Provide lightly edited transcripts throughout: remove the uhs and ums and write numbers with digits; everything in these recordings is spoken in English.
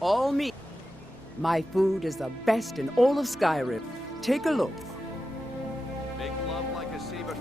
All me. My food is the best in all of Skyrim. Take a look. Make love like a saber.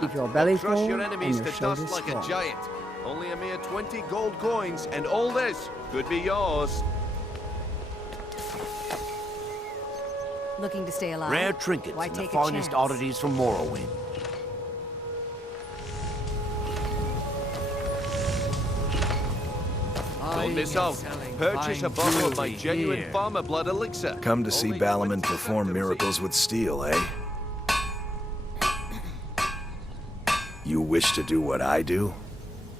Keep your belly Crush full your and enemies your to shoulders dust like strong. a giant. Only a mere 20 gold coins, and all this could be yours. Looking to stay alive? Rare trinkets Why and the take a finest chance? oddities from Morrowind. Don't miss out. Purchase a bottle of my genuine here. farmer blood elixir. Come to see Only Balaman 20 perform seconds miracles each. with steel, eh? You wish to do what I do?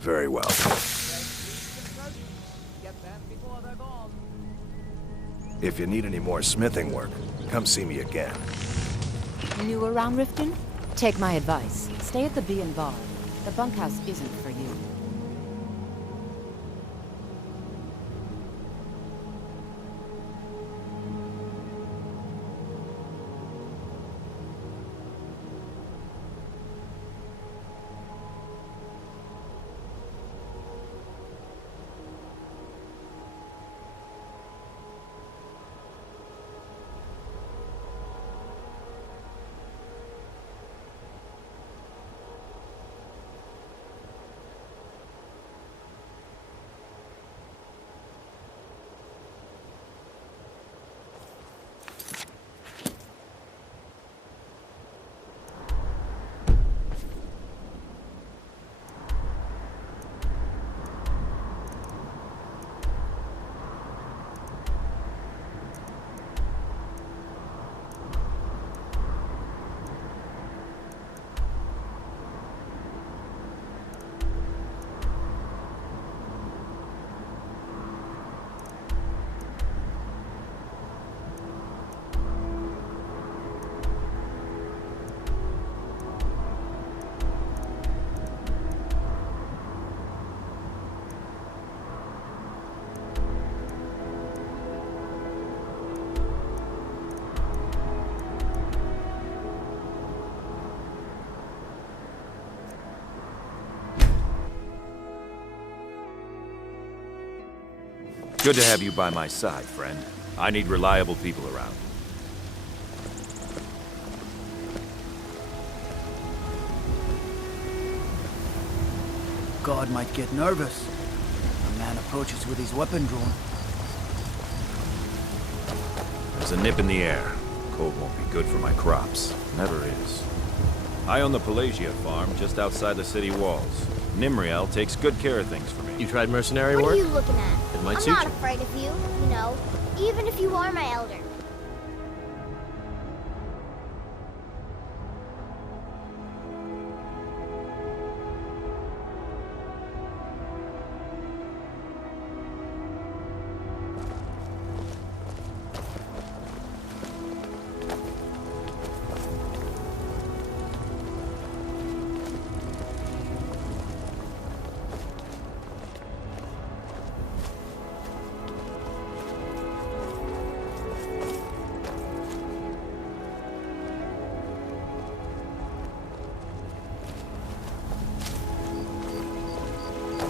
Very well. If you need any more smithing work, come see me again. New around Riften? Take my advice. Stay at the Bee and Bar. The bunkhouse isn't for you. Good to have you by my side, friend. I need reliable people around. God might get nervous. A man approaches with his weapon drawn. There's a nip in the air. Cold won't be good for my crops. Never is. I own the Pelagia farm just outside the city walls. Nimriel takes good care of things for me. You tried mercenary What work? are you looking at? It might I'm suit not you. afraid of you, even if you are my elder.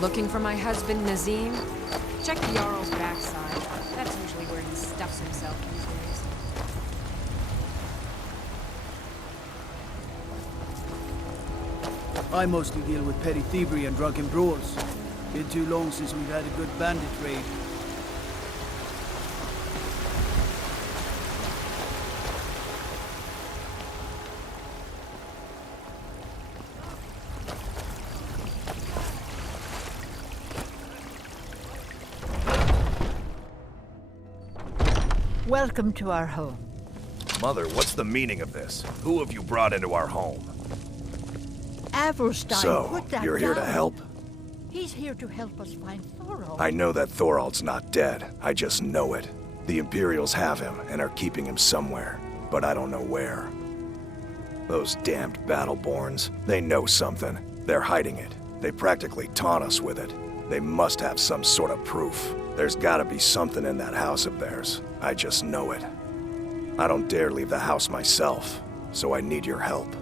Looking for my husband, Nazim? Check the Jarl's backside. That's usually where he stuffs himself these days. I mostly deal with petty thievery and drunken brawls. Been too long since we've had a good bandit raid. Welcome to our home. Mother, what's the meaning of this? Who have you brought into our home? Avrostine, So, put that you're here to down. help? He's here to help us find Thorald. I know that Thorald's not dead. I just know it. The Imperials have him and are keeping him somewhere, but I don't know where. Those damned Battleborns, they know something. They're hiding it. They practically taunt us with it. They must have some sort of proof. There's gotta be something in that house of theirs. I just know it. I don't dare leave the house myself, so I need your help.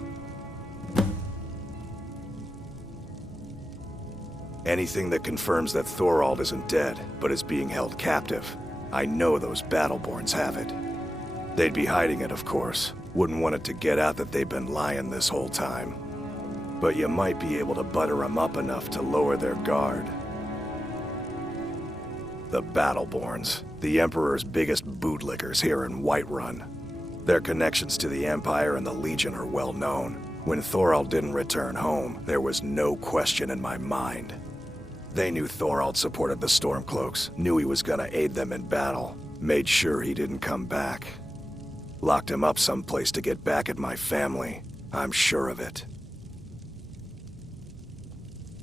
Anything that confirms that Thorald isn't dead, but is being held captive. I know those Battleborns have it. They'd be hiding it, of course. Wouldn't want it to get out that they've been lying this whole time. but you might be able to butter them up enough to lower their guard. The Battleborns, the Emperor's biggest bootlickers here in Whiterun. Their connections to the Empire and the Legion are well known. When Thorald didn't return home, there was no question in my mind. They knew Thorald supported the Stormcloaks, knew he was gonna aid them in battle, made sure he didn't come back. Locked him up someplace to get back at my family. I'm sure of it.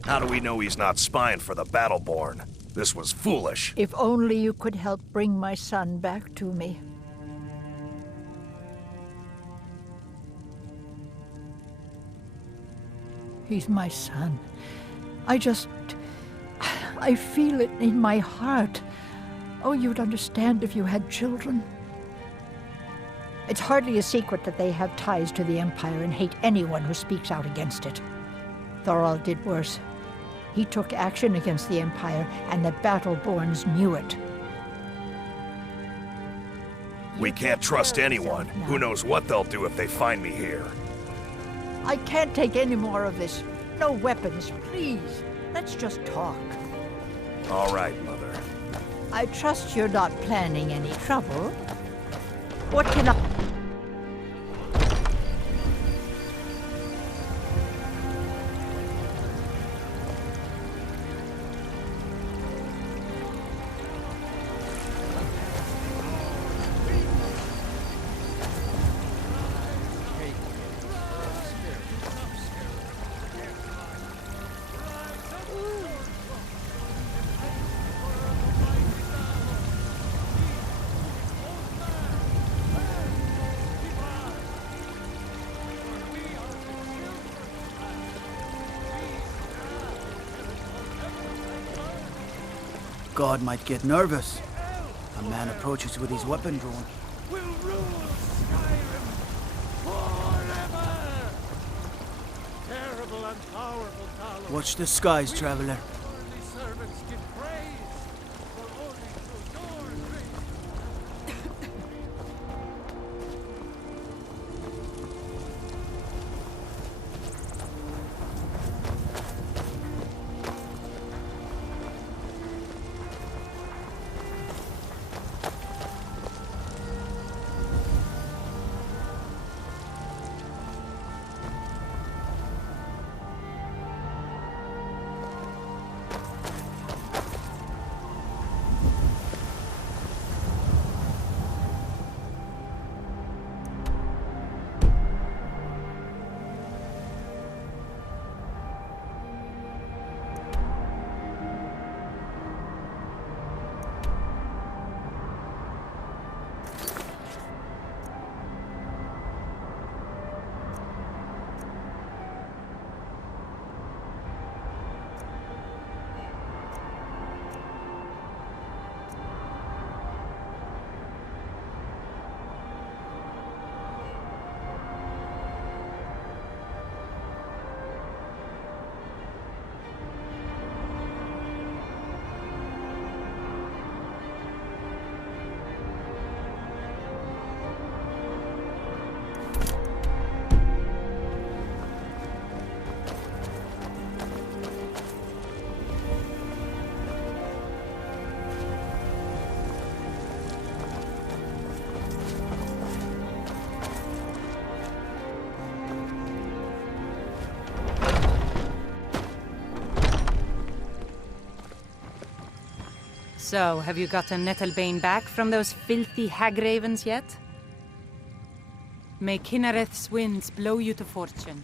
How do we know he's not spying for the Battleborn? This was foolish. If only you could help bring my son back to me. He's my son. I feel it in my heart. Oh, you'd understand if you had children. It's hardly a secret that they have ties to the Empire and hate anyone who speaks out against it. Thorald did worse. He took action against the Empire, and the Battleborns knew it. We can't trust anyone. Who knows what they'll do if they find me here. I can't take any more of this. No weapons, please. Let's just talk. All right, Mother. I trust you're not planning any trouble. What can I... God might get nervous. A man approaches with his weapon drawn. Will rule Skyrim forever! Terrible and powerful Talos. Watch the skies, traveler. Worthy servants give praise, for only through your grace. So, have you gotten Nettlebane back from those filthy hag-ravens yet? May Kinnereth's winds blow you to fortune.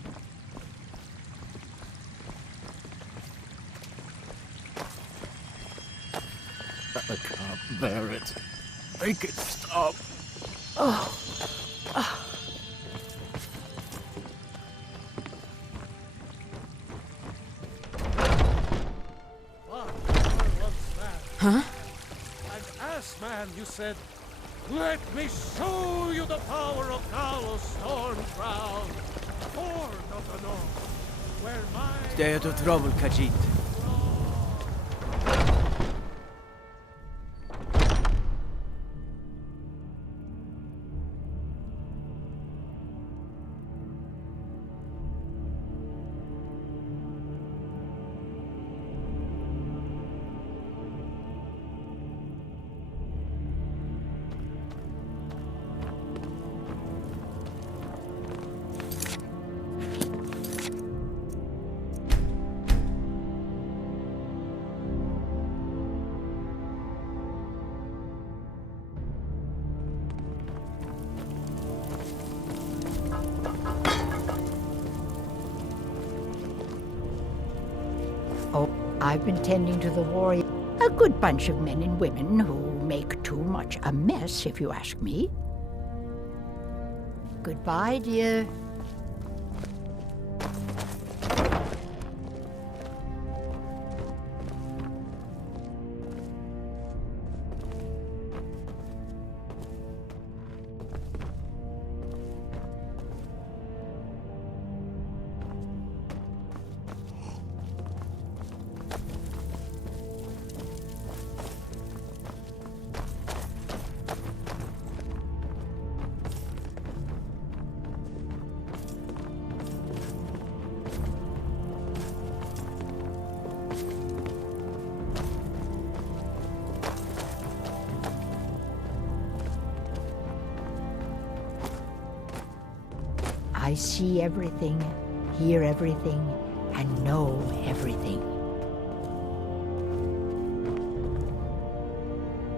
I can't bear it. Make it stop. Huh? An ass man, you said. Let me show you the power of Talos Stormshroud, Horde of the North, where my... Stay out of trouble, Khajiit. I've been tending to the warrior. A good bunch of men and women who make too much a mess, if you ask me. Goodbye, dear. I see everything, hear everything, and know everything.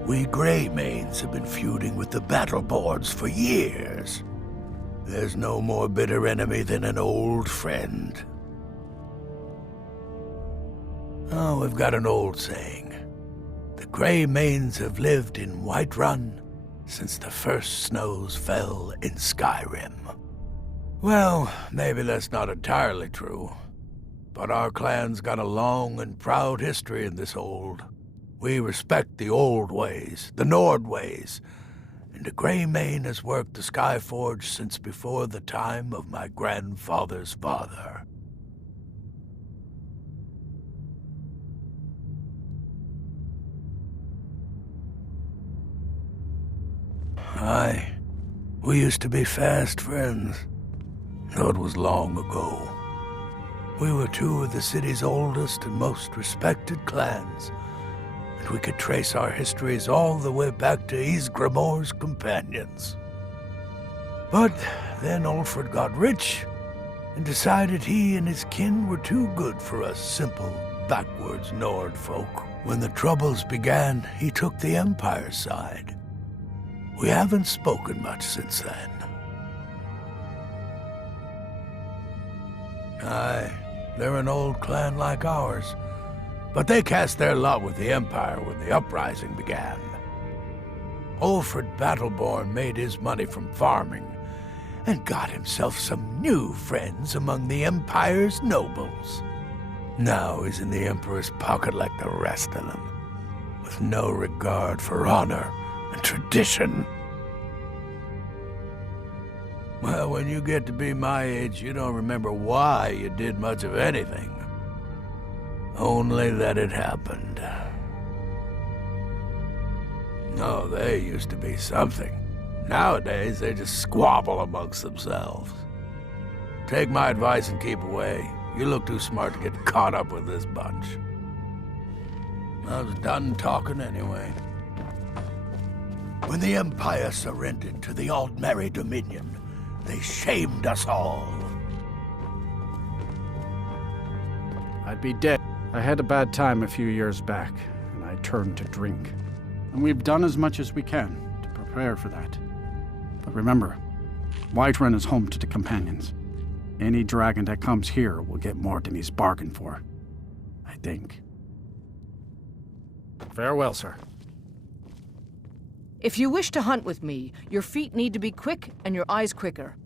We Greymanes have been feuding with the Battleborns for years. There's no more bitter enemy than an old friend. Oh, we've got an old saying. The Greymanes have lived in Whiterun since the first snows fell in Skyrim. Well, maybe that's not entirely true, but our clan's got a long and proud history in this hold. We respect the old ways, the Nord ways, and the Greymane has worked the Skyforge since before the time of my grandfather's father. Aye, we used to be fast friends. Though it was long ago. We were two of the city's oldest and most respected clans, and we could trace our histories all the way back to Ysgramor's companions. But then Ulfred got rich and decided he and his kin were too good for us simple, backwards Nord folk. When the Troubles began, he took the Empire's side. We haven't spoken much since then. Aye, they're an old clan like ours, but they cast their lot with the Empire when the uprising began. Ulfred Battleborn made his money from farming, and got himself some new friends among the Empire's nobles. Now he's in the Emperor's pocket like the rest of them, with no regard for honor and tradition. Well, when you get to be my age, you don't remember why you did much of anything. Only that it happened. No, they used to be something. Nowadays, they just squabble amongst themselves. Take my advice and keep away. You look too smart to get caught up with this bunch. I was done talking anyway. When the Empire surrendered to the Aldmeri Dominion, they shamed us all. I'd be dead. I had a bad time a few years back, and I turned to drink. And we've done as much as we can to prepare for that. But remember, Whiterun is home to the Companions. Any dragon that comes here will get more than he's bargained for. I think. Farewell, sir. If you wish to hunt with me, your feet need to be quick and your eyes quicker.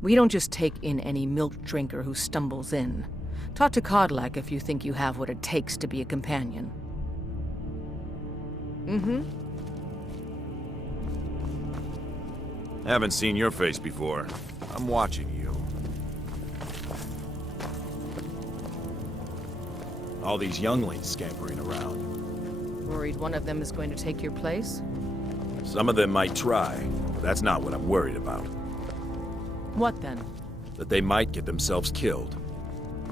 We don't just take in any milk drinker who stumbles in. Talk to Kodlak if you think you have what it takes to be a companion. Haven't seen your face before. I'm watching you. All these younglings scampering around. Worried one of them is going to take your place? Some of them might try, but that's not what I'm worried about. What then? That they might get themselves killed.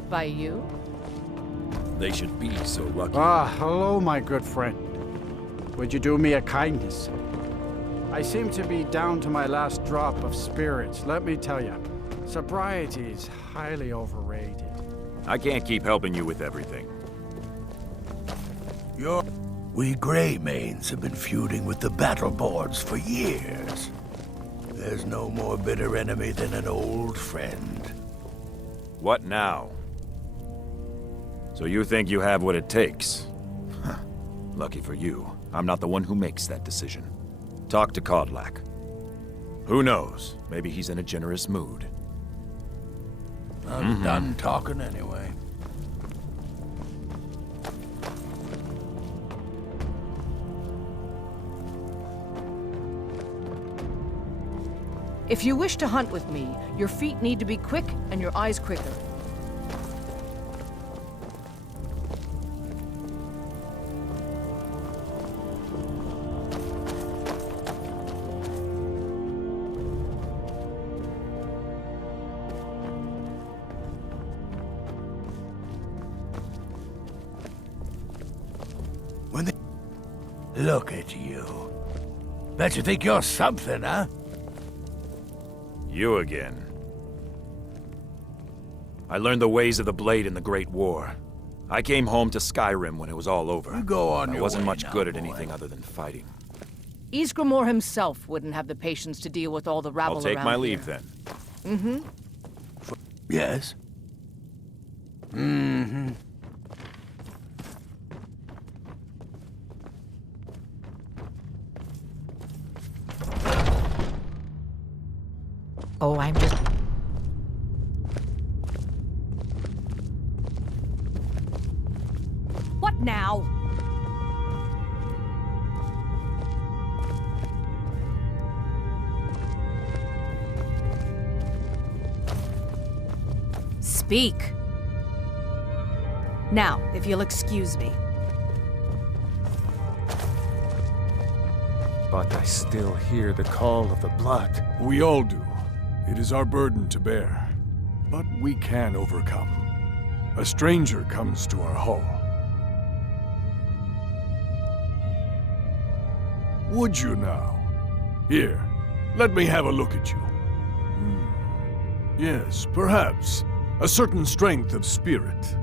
By you? They should be so lucky. Ah, hello, my good friend. Would you do me a kindness? I seem to be down to my last drop of spirits. Let me tell you, sobriety is highly overrated. I can't keep helping you with everything. We Greymanes have been feuding with the Battleborns for years. There's no more bitter enemy than an old friend. What now? So you think you have what it takes? Huh. Lucky for you, I'm not the one who makes that decision. Talk to Kodlak. Who knows? Maybe he's in a generous mood. I'm done talking anyway. If you wish to hunt with me, your feet need to be quick and your eyes quicker. Look at you. Bet you think you're something, huh? You again. I learned the ways of the blade in the Great War. I came home to Skyrim when it was all over. You go on I your wasn't way much now, good at boy. anything other than fighting. Ysgramor himself wouldn't have the patience to deal with all the rabble I'll take around my here. leave then. Mm-hmm. Yes. Mm-hmm. Oh, I'm just... What now? Speak. Now, if you'll excuse me. But I still hear the call of the blood. We all do. It is our burden to bear. But we can overcome. A stranger comes to our hall. Would you now? Here, let me have a look at you. Yes, perhaps. A certain strength of spirit.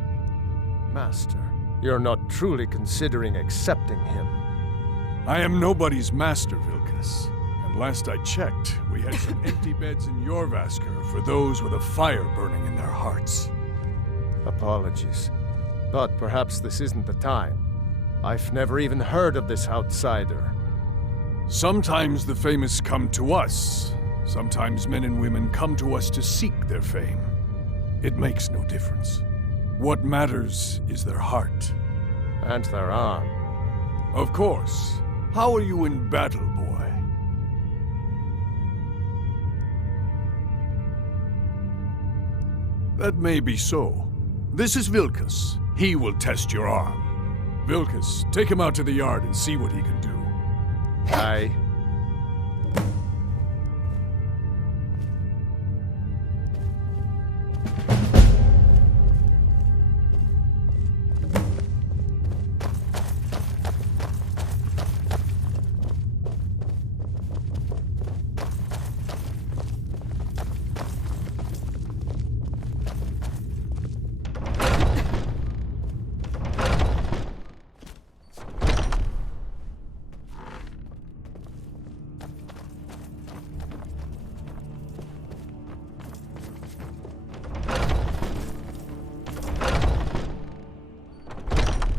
Master, you're not truly considering accepting him. I am nobody's master, Vilkas. And last I checked, we had some empty beds in Jorvaskr for those with a fire burning in their hearts. Apologies. But perhaps this isn't the time. I've never even heard of this outsider. Sometimes the famous come to us. Sometimes men and women come to us to seek their fame. It makes no difference. What matters is their heart. And their arm. Of course. How are you in battle, boy? That may be so. This is Vilkas. He will test your arm. Vilkas, take him out to the yard and see what he can do. Aye.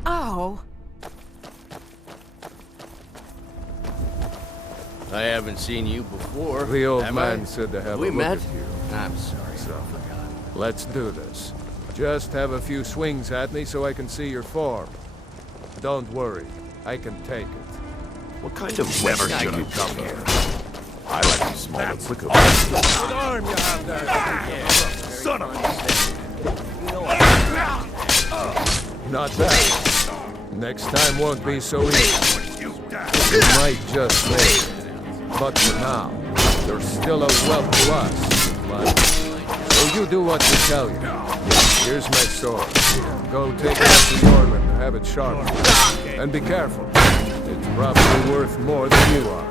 Oh. I haven't seen you before. The old have man I? said to have We a look met? at you. I'm sorry. So, let's do this. Just have a few swings at me so I can see your form. Don't worry, I can take it. What kind of weather should I come here? I like to smell the quicker. Good arm you have there. Son of Not bad. Next time won't be so easy. You might just make it. But for now, you're still a whelp to us. But so you do what we tell you. Here's my sword. Go take it up to Yorland to have it sharpened. And be careful. It's probably worth more than you are.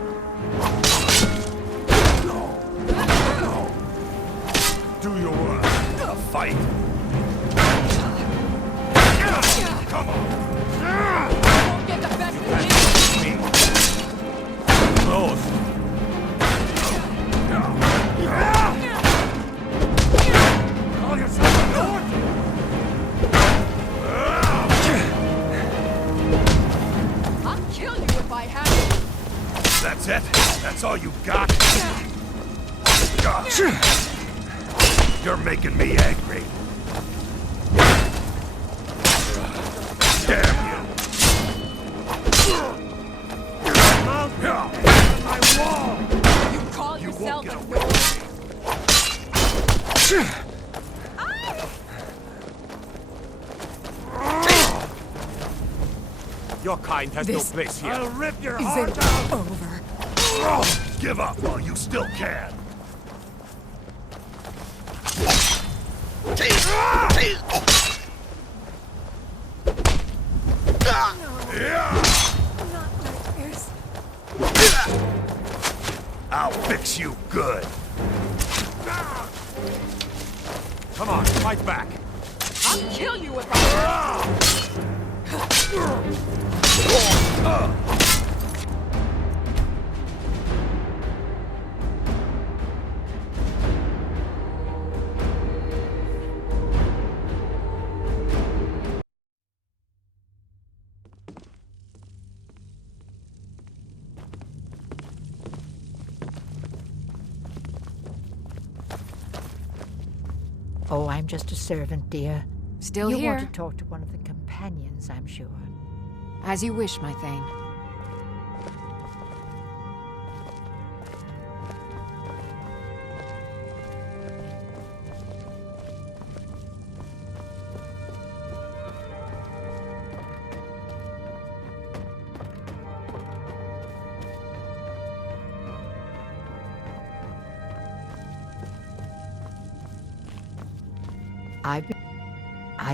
Do your work. Fight! Come on! Get the best of me! Close! Call yourself That's it? That's all you got? Gosh. You're making me angry. Damn you! My wall! You call yourself a Your kind has no place here. I'll rip your heart out! Over. Give up while you still can. I'll fix you good. Come on, fight back. I'll kill you if I... Oh, I'm just a servant, dear. Still you here. want to talk to one of the companions, I'm sure. As you wish, my Thane.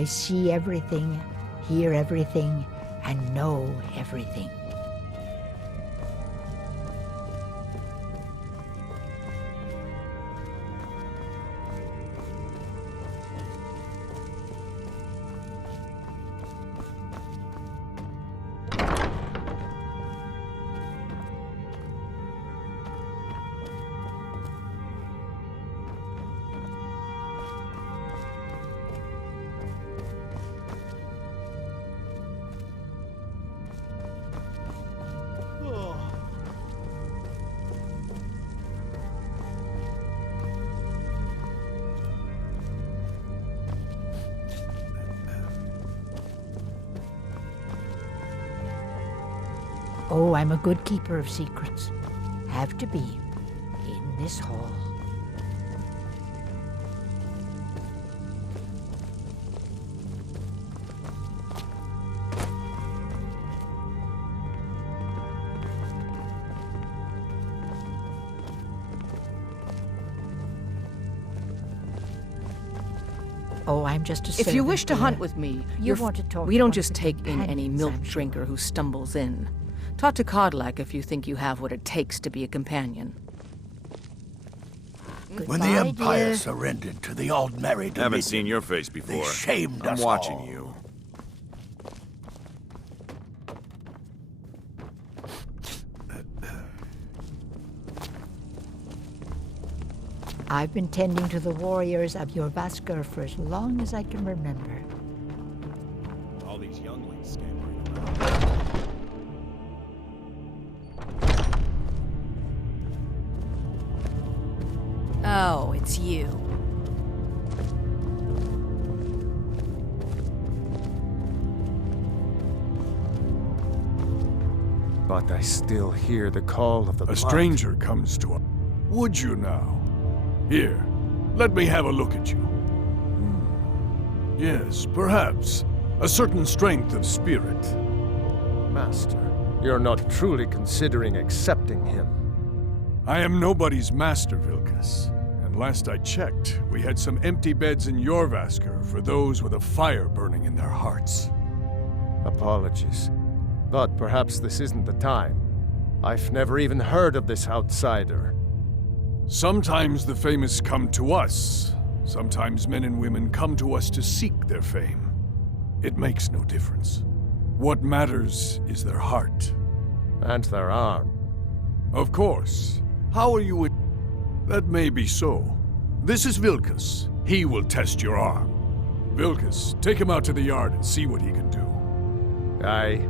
I see everything, hear everything, and know everything. Oh, I'm a good keeper of secrets. Have to be in this hall. Oh, I'm just a servant. If you wish to dear. hunt with me, You want to talk we to don't one of just the take in any companions, milk I'm sure. drinker who stumbles in. Talk to Kodlak if you think you have what it takes to be a companion. When the Goodbye, Empire dear. surrendered to the Aldmeri Dominion, Haven't seen your face before. they shamed I'm us watching all. you. I've been tending to the warriors of Jorrvaskr for as long as I can remember. All these younglings scampering around. Oh, it's you. But I still hear the call of the A blood. stranger comes to us. Would you now? Here, let me have a look at you. Yes, perhaps. A certain strength of spirit. Master, you're not truly considering accepting him. I am nobody's master, Vilkas. And last I checked, we had some empty beds in Jorrvaskr for those with a fire burning in their hearts. Apologies. But perhaps this isn't the time. I've never even heard of this outsider. Sometimes the famous come to us. Sometimes men and women come to us to seek their fame. It makes no difference. What matters is their heart. And their arm. Of course. How are you with... That may be so. This is Vilkas. He will test your arm. Vilkas, take him out to the yard and see what he can do. Aye.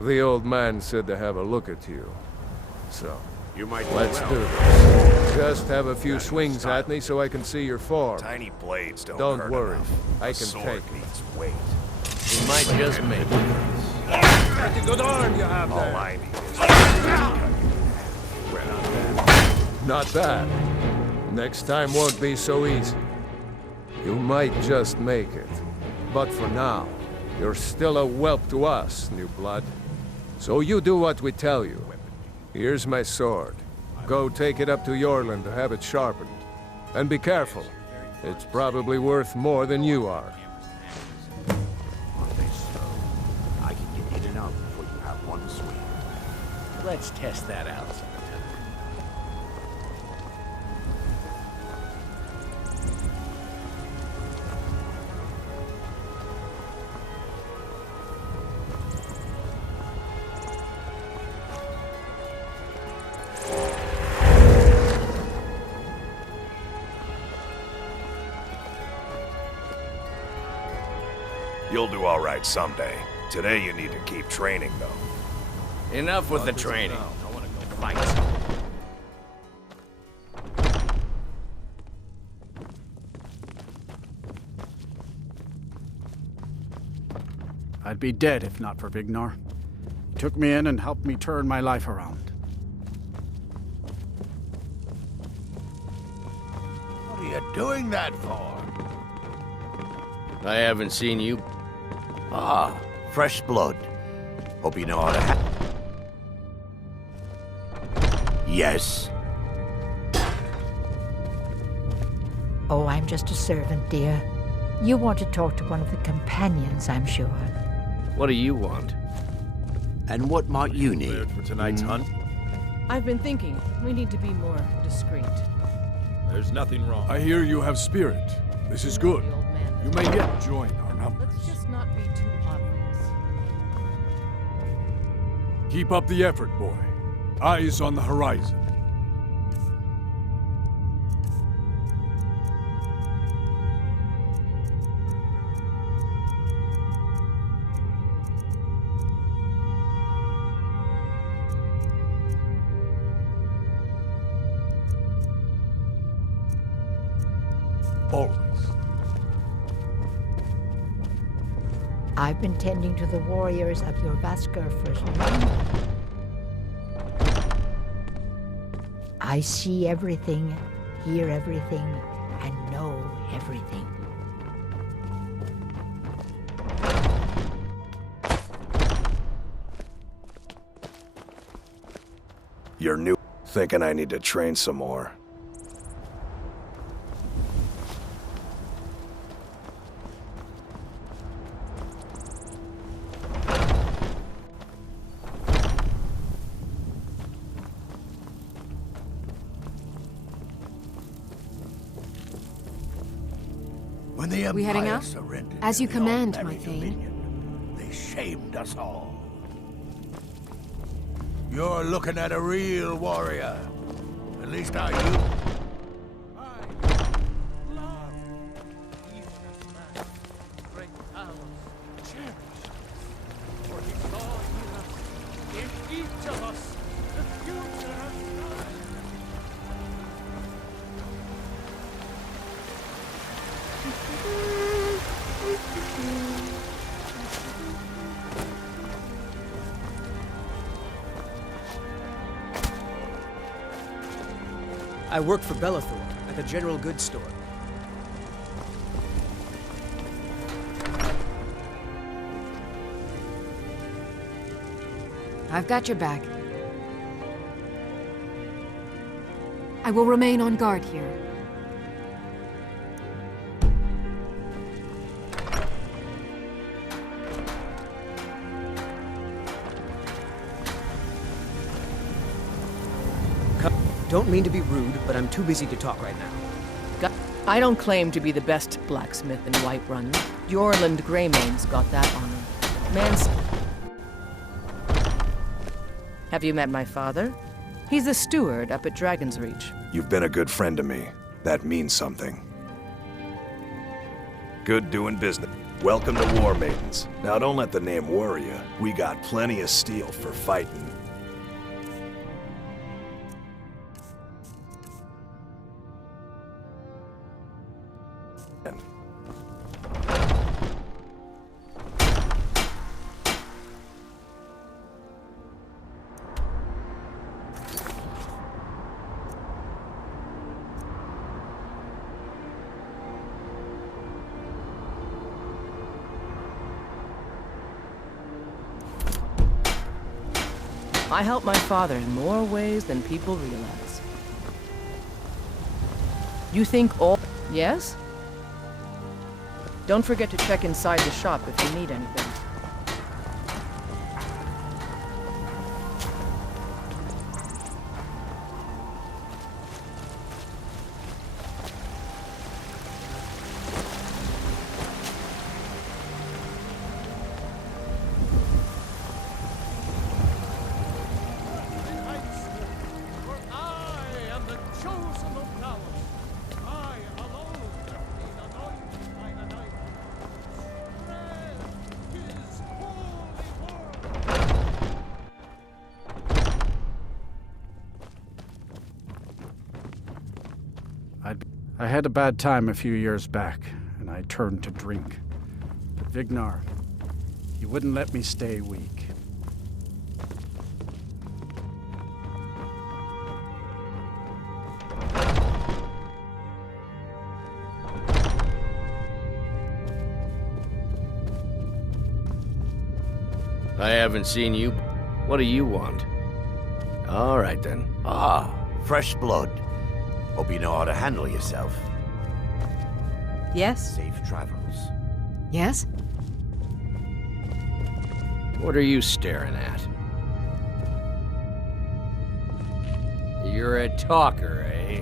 The old man said to have a look at you. So, You might let's do this. Just have a few swings at me so I can see your form. Tiny blades don't Don't hurt worry, enough. I A can sword take it. needs weight. You might just make it. Pretty good arm you have All there. I need is Not bad. Next time won't be so easy. You might just make it. But for now, you're still a whelp to us, new blood. So you do what we tell you. Here's my sword. Go take it up to Yorland to have it sharpened. And be careful. It's probably worth more than you are. I can get in and out before you have one swing. Let's test that out sometime. You'll do all right someday. Today you need to keep training, though. Enough with the training. I want to go fight. I'd be dead if not for Vignar. He took me in and helped me turn my life around. What are you doing that for? I haven't seen you. Ah, fresh blood. Hope you know how to Yes. Oh, I'm just a servant, dear. You want to talk to one of the companions, I'm sure. What do you want? And what might you need? For tonight's hunt? I've been thinking, we need to be more discreet. There's nothing wrong. I hear you have spirit. This is good. The old man You doesn't- may yet join our numbers. Let's just not be too obvious. Keep up the effort, boy. Eyes on the horizon. Always. I've been tending to the warriors of your Vaskr for as long. I see everything, hear everything, and know everything. You're new, thinking I need to train some more. When the We heading Empire out? surrendered As to you the command, Aldmeri my Thane. Dominion, they shamed us all. You're looking at a real warrior. At least are you. I work for Belethor at the General Goods Store. I've got your back. I will remain on guard here. Don't mean to be rude, but I'm too busy to talk right now. I don't claim to be the best blacksmith in Whiterun. Yorland Greymane's got that honor. Man's... Have you met my father? He's the steward up at Dragon's Reach. You've been a good friend to me. That means something. Good doing business. Welcome to War Maidens. Now don't let the name worry you. We got plenty of steel for fighting. I help my father in more ways than people realize. You think all... Yes? Don't forget to check inside the shop if you need anything. I had a bad time a few years back, and I turned to drink. But Vignar, he wouldn't let me stay weak. I haven't seen you. What do you want? All right, then. Ah, fresh blood. Hope you know how to handle yourself. Yes? Safe travels. Yes? What are you staring at? You're a talker, eh?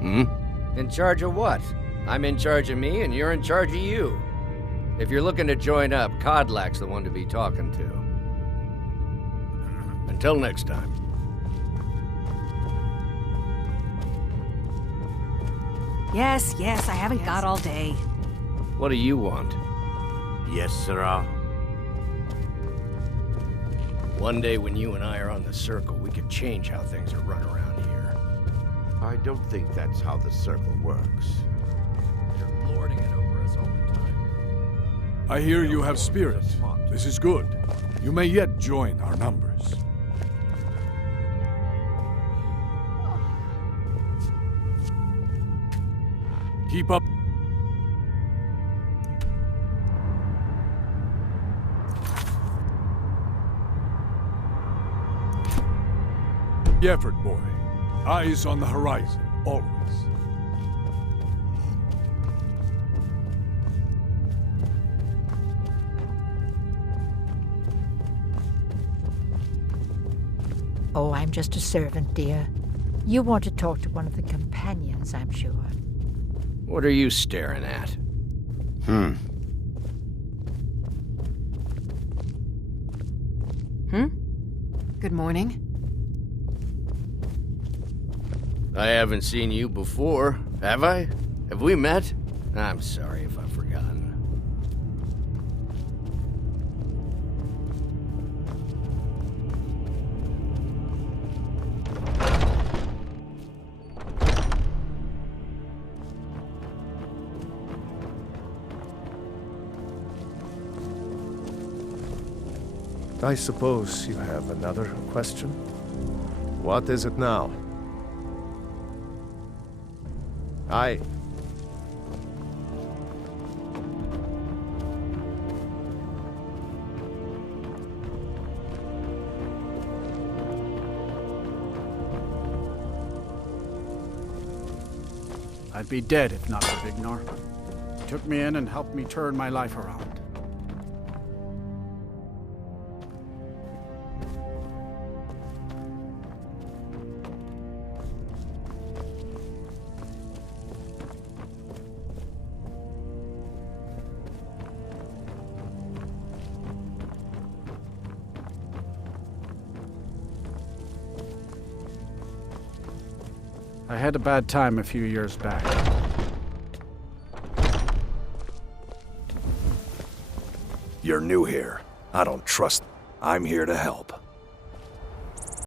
Hmm? In charge of what? I'm in charge of me, and you're in charge of you. If you're looking to join up, Kodlak's the one to be talking to. Until next time. Yes, I haven't got all day. What do you want? Yes, sirrah. One day when you and I are on the Circle, we could change how things are run around here. I don't think that's how the Circle works. You're lording it over us all the time. I hear you have spirit. This is good. You may yet join our numbers. Keep up. The effort, boy. Eyes on the horizon, always. Oh, I'm just a servant, dear. You want to talk to one of the companions, I'm sure. What are you staring at? Good morning. I haven't seen you before, have I? Have we met? I'm sorry if I've forgotten. I suppose you have another question? What is it now? Aye. I'd be dead if not for Vignar. He took me in and helped me turn my life around. I had a bad time a few years back. You're new here. I don't trust. I'm here to help.